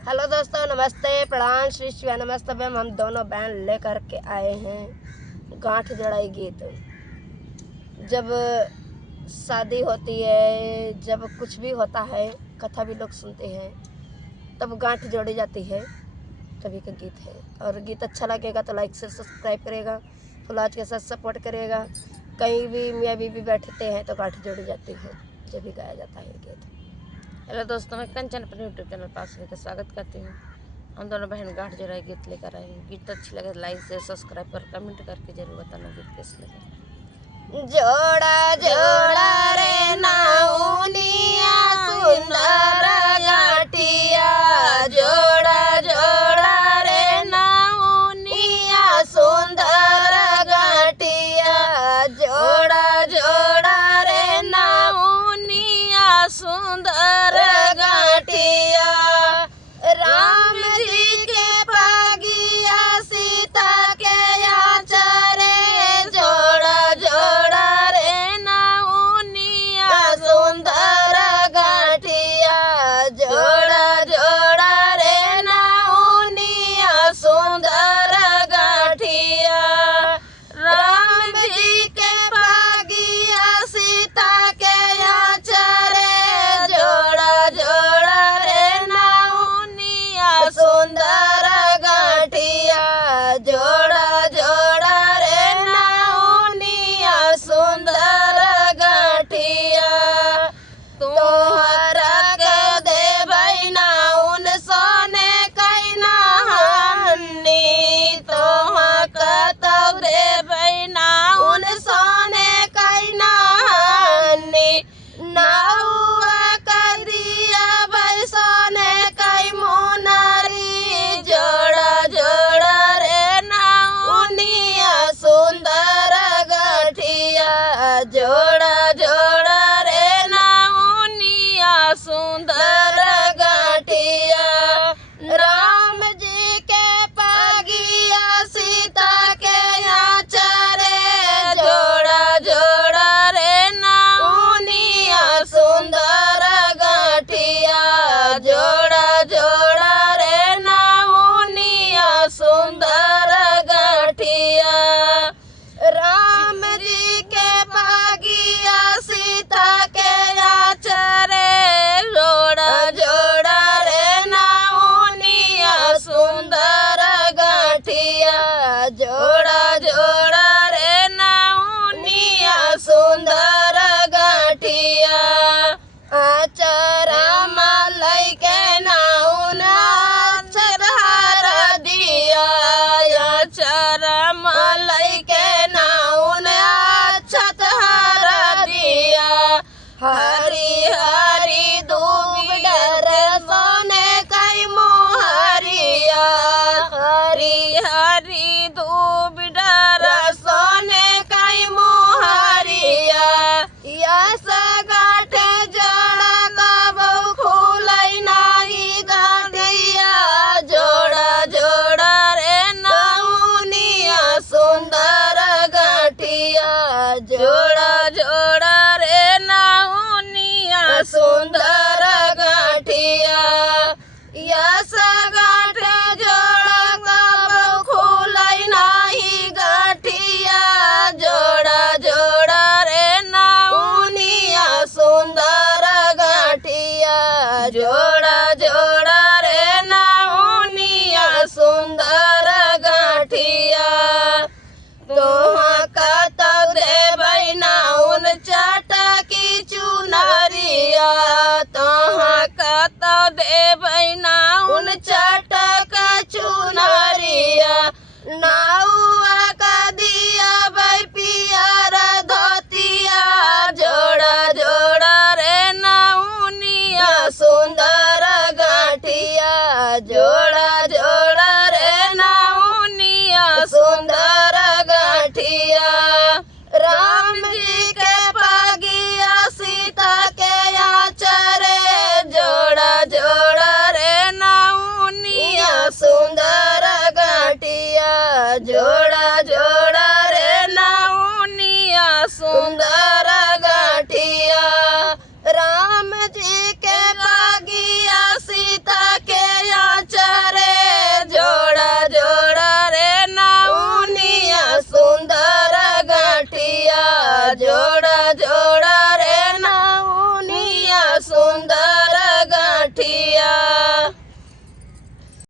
Hello दोस्तों, नमस्ते, प्रणाम, श्री शिवा नमस्ते। हम दोनों बहन लेकर के आए हैं गांठ जड़ाई गीत। जब शादी होती है, जब कुछ भी होता है, कथा भी लोग सुनते हैं, तब गांठ जोड़ी जाती है, तभी का गीत है। और गीत अच्छा लगेगा तो लाइक से सब्सक्राइब करेगा, फुलाज के साथ सपोर्ट करेगा। कहीं भी मियाँ बीवी बैठते हैं तो गांठ जोड़ी जाती है, जब भी गाया जाता है गीत। हेलो दोस्तों, मैं कंचन अपने यूट्यूब चैनल पास का स्वागत करती हूँ। हम दोनों बहन गांठ जड़ाई गीत लेकर आए हैं। गीत अच्छी लगे लाइक से सब्सक्राइब कर कमेंट करके जरूर बताना गीत कैसे लगे। जोड़ा जोड़ा रे नाउनिया सुंदर गाठिया, जोड़ा जोड़ा रे नाउनिया सुंदर गाठिया, जोड़ा जोड़ा रे नाउनिया सुंदर गाठिया। राम जी के पागिया सीता के आचरे, जोड़ा जोड़ा रे नाउनिया सुंदर गाठिया, जोड़ा जोड़ा रे नाउनिया सुंदर गाठिया। राम जी के पागिया सीता के आचरे, जोड़ा जोड़ा रे नाउनिया सुंदर गाठिया, जोड़ा जोड़ा रे नाउनिया सुंदर गाठिया। तोहरा के देबै नाउन सोने कैना हन्नी, तोहा कतौ देबै नाउन सोने कैना हन्नी। नाउआ कदिया बैसोने कै मोनारी, जोड़ा जोड़ा रे नाउनिया सुंदर गाठिया, जोड़ा जोड़ा रे नाउनिया सुंदर गाठिया। राम जी के पागिया सीता के आचरे, जोड़ा जोड़ा रे नाउनिया सुंदर गाठिया, जोड़ा जोड़ा रे नाउनिया सुंदर गाठिया। राम जी के पागिया सीता के आचरे, जोड़ा जोड़ा रे नाउनिया सुंदर गाठिया, जोड़ा जोड़ा रे नाउनिया सुंदर गाठिया। आचरा मालय के नाउन अक्षर हर दिया, आचरा मालय के नाउन अक्षत हर दिया। हरी हरी दूब डर सोने कै मोहरिया, हरी हरी दूब डर सोने कै मोहरिया। यस गाठ जोड़ा कबौ खुलै नाही गाठिया, जोड़ा जोड़ा रे नाउनिया सुंदर गाठिया, जोड़ा जोड़ा रे नाउनिया सुंदर गाठिया। यस गाठ जोड़ा कबौ खुलै नाही गाठिया, जोड़ा जोड़ा रे नाउनिया सुंदर गाठिया, जोड़ा जोड़ा रे नाउनिया सुंदर गाठिया। तोहा कतौ देबै नाउन चटकी चुनरिया, तोहा कतौ देबै नाउन